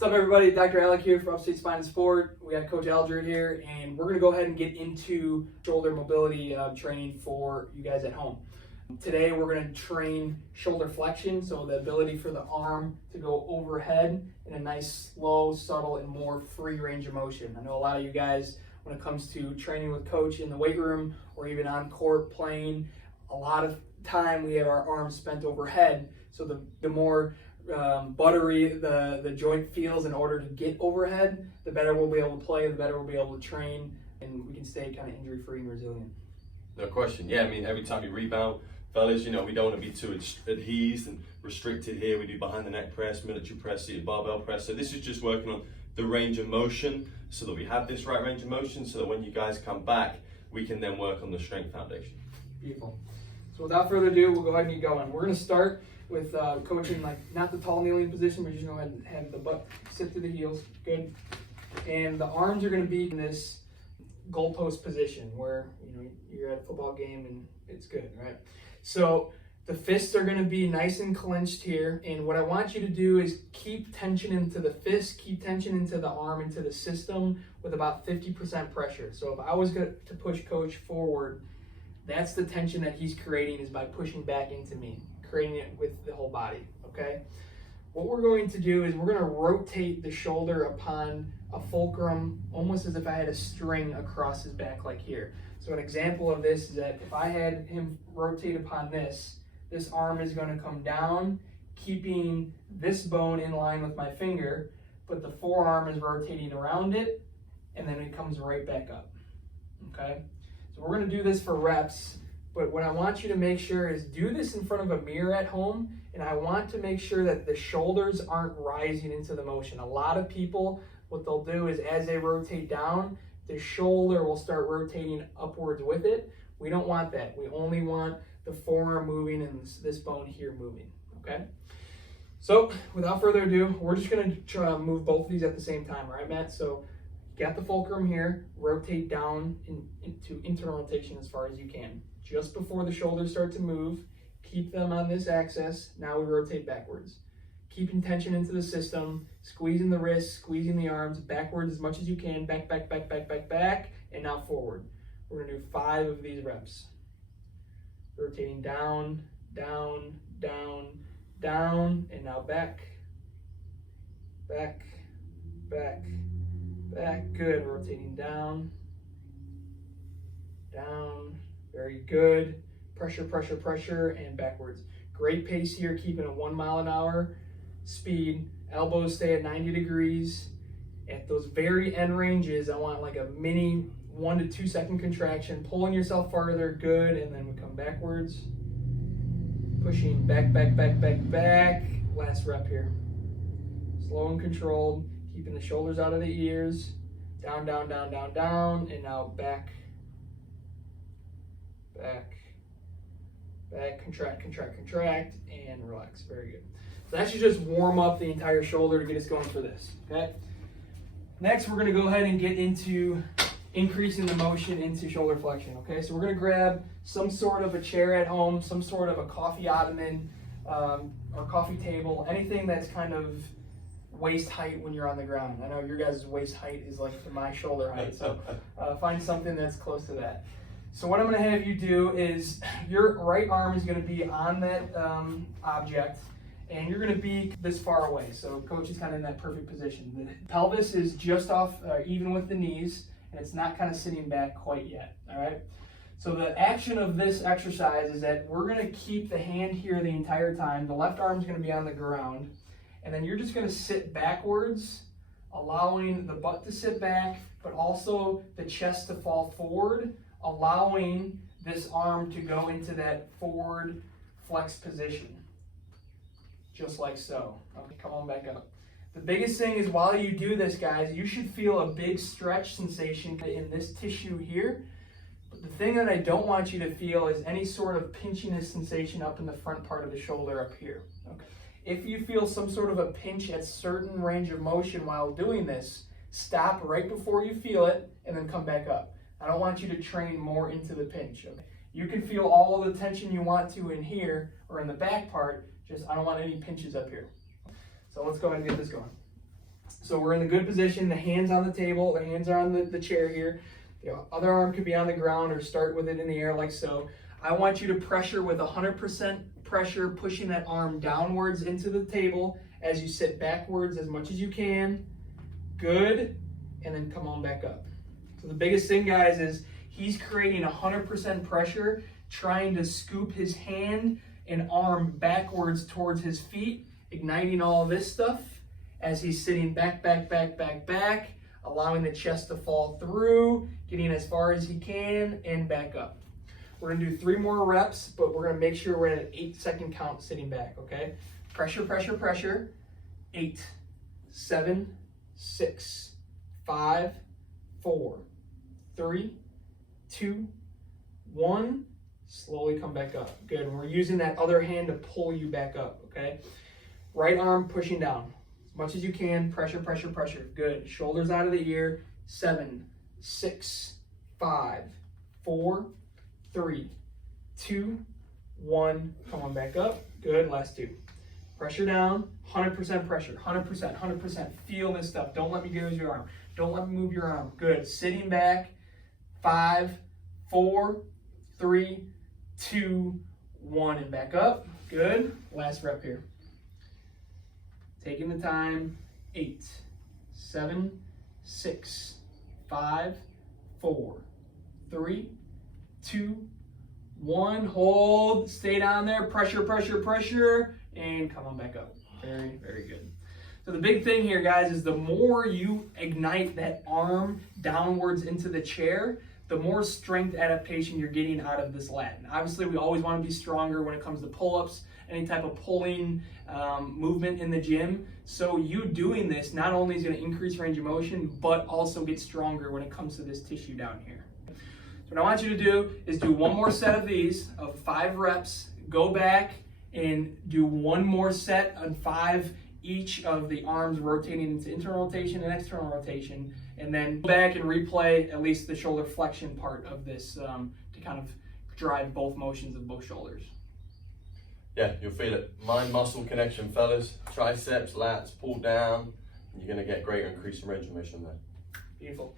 What's up, everybody? Dr. Aleck here for Upstate Spine and Sport. We got Coach Aldred here, and we're going to go ahead and get into shoulder mobility training for you guys at home. Today, we're going to train shoulder flexion, so the ability for the arm to go overhead in a nice, slow, subtle, and more free range of motion. I know a lot of you guys, when it comes to training with coach in the weight room or even on court playing, a lot of time we have our arms spent overhead, so the more buttery the joint feels in order to get overhead, the better we'll be able to play, the better we'll be able to train, and we can stay kind of injury-free and resilient. No question. Yeah, I mean, every time you rebound, fellas, we don't want to be too adhesed and restricted here. We do behind the neck press, military press, seated barbell press. So this is just working on the range of motion so that we have this right range of motion so that when you guys come back, we can then work on the strength foundation. Beautiful. So without further ado, we'll go ahead and get going. We're going to start with coaching, like not the tall kneeling position, but just go ahead and have the butt sit to the heels. Good. And the arms are going to be in this goalpost position where you're at a football game and it's good, right? So the fists are going to be nice and clenched here, and what I want you to do is keep tension into the fist, keep tension into the arm, into the system with about 50% pressure. So if I was going to push coach forward, that's the tension that he's creating, is by pushing back into me, creating it with the whole body, okay? What we're going to do is we're going to rotate the shoulder upon a fulcrum, almost as if I had a string across his back like here. So an example of this is that if I had him rotate upon this arm is going to come down, keeping this bone in line with my finger, but the forearm is rotating around it, and then it comes right back up, okay? So we're going to do this for reps, but what I want you to make sure is do this in front of a mirror at home, and I want to make sure that the shoulders aren't rising into the motion. A lot of people, what they'll do is as they rotate down, the shoulder will start rotating upwards with it. We don't want that. We only want the forearm moving and this bone here moving, okay? So without further ado, we're just going to try to move both of these at the same time, all right, Matt? So got the fulcrum here, rotate down into internal rotation as far as you can. Just before the shoulders start to move, keep them on this axis. Now we rotate backwards. Keeping tension into the system, squeezing the wrists, squeezing the arms, backwards as much as you can, back, back, back, back, back, back, and now forward. We're gonna do 5 of these reps. Rotating down, down, down, down, and now back, back, back, back. Good. Rotating down, down. Very good. Pressure, pressure, pressure, and backwards. Great pace here, keeping a 1 mile an hour speed. Elbows stay at 90 degrees. At those very end ranges, I want like a mini 1 to 2 second contraction, pulling yourself farther. Good. And then we come backwards. Pushing back, back, back, back, back. Last rep here. Slow and controlled, keeping the shoulders out of the ears. Down, down, down, down, down, and now back, back, back, contract, contract, contract, and relax. Very good. So that should just warm up the entire shoulder to get us going for this, okay? Next, we're gonna go ahead and get into increasing the motion into shoulder flexion, okay? So we're gonna grab some sort of a chair at home, some sort of a coffee ottoman or coffee table, anything that's kind of waist height when you're on the ground. I know your guys' waist height is like my shoulder height, so find something that's close to that. So what I'm going to have you do is your right arm is going to be on that object, and you're going to be this far away. So coach is kind of in that perfect position. The pelvis is just off, even with the knees, and it's not kind of sitting back quite yet, all right? So the action of this exercise is that we're going to keep the hand here the entire time. The left arm is going to be on the ground, and then you're just going to sit backwards, allowing the butt to sit back, but also the chest to fall forward, allowing this arm to go into that forward flex position, just like so. Okay, come on back up. The biggest thing is while you do this, guys, you should feel a big stretch sensation in this tissue here. But the thing that I don't want you to feel is any sort of pinchiness sensation up in the front part of the shoulder up here. Okay. If you feel some sort of a pinch at certain range of motion while doing this, stop right before you feel it and then come back up. I don't want you to train more into the pinch. Okay? You can feel all of the tension you want to in here or in the back part, just I don't want any pinches up here. So let's go ahead and get this going. So we're in a good position, the hands on the table, the hands are on the chair here. The other arm could be on the ground or start with it in the air like so. I want you to pressure with 100% pressure, pushing that arm downwards into the table as you sit backwards as much as you can. Good, and then come on back up. So the biggest thing, guys, is he's creating 100% pressure, trying to scoop his hand and arm backwards towards his feet, igniting all of this stuff as he's sitting back, allowing the chest to fall through, getting as far as he can, and back up. We're gonna do 3 more reps, but we're gonna make sure we're at an 8-second count sitting back, okay? Pressure, pressure, pressure. 8, 7, 6, 5, 4, 3, 2, 1. Slowly come back up. Good. And we're using that other hand to pull you back up, okay? Right arm pushing down. As much as you can. Pressure, pressure, pressure. Good. Shoulders out of the ear. 7, 6, 5, 4, 3, 2, 1. Come on back up. Good. Last 2. Pressure down. 100% pressure. 100%. 100%. Feel this stuff. Don't let me use your arm. Don't let me move your arm. Good. Sitting back. 5, 4, 3, 2, 1, and back up. Good. Last rep here. Taking the time. 8, 7, 6, 5, 4, 3, 2, 1. Hold. Stay down there. Pressure, pressure, pressure. And come on back up. Very, very good. So the big thing here, guys, is the more you ignite that arm downwards into the chair, the more strength adaptation you're getting out of this lat. And obviously, we always want to be stronger when it comes to pull-ups, any type of pulling movement in the gym. So you doing this not only is going to increase range of motion, but also get stronger when it comes to this tissue down here. So what I want you to do is do 1 more set of these, of 5 reps, go back and do 1 more set of 5 each of the arms rotating into internal rotation and external rotation, and then go back and replay at least the shoulder flexion part of this to kind of drive both motions of both shoulders. Yeah, you'll feel it. Mind-muscle connection, fellas. Triceps, lats, pull down. You're going to get greater increase in range of motion there. Beautiful.